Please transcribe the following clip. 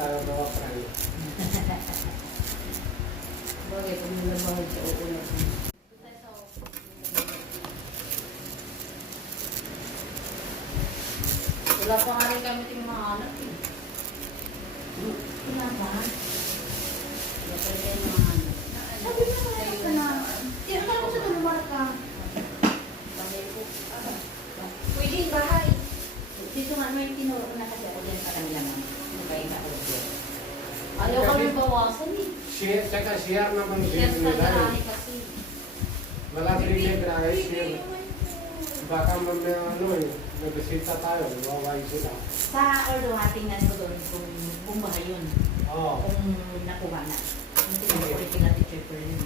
tayo bawa friend. Bagay, kung nilabahod siya, uulat mo. Wala pa nga rin kami yung mga anak eh. Wala ba? Wala pa rin yung mga anak. Sabi niya wala ka na. Akala ko sa tulumar ka. Bagay po. Pwede yung bahay. Dito nga may tinuro ko na kasi ako dyan sa kanila man. Mabait ako dyan. Ayaw kami bawasan eh. Tsaka share naman Yes, din nila. pagkarami kasi. Malaki rin na share. Baka may bisita tayo, mawaway sila. Sa ordo, tingnan mo doon kung bahay yun. Oo. Kung nakuha na. Kung tinukulit nila teacher ko rin.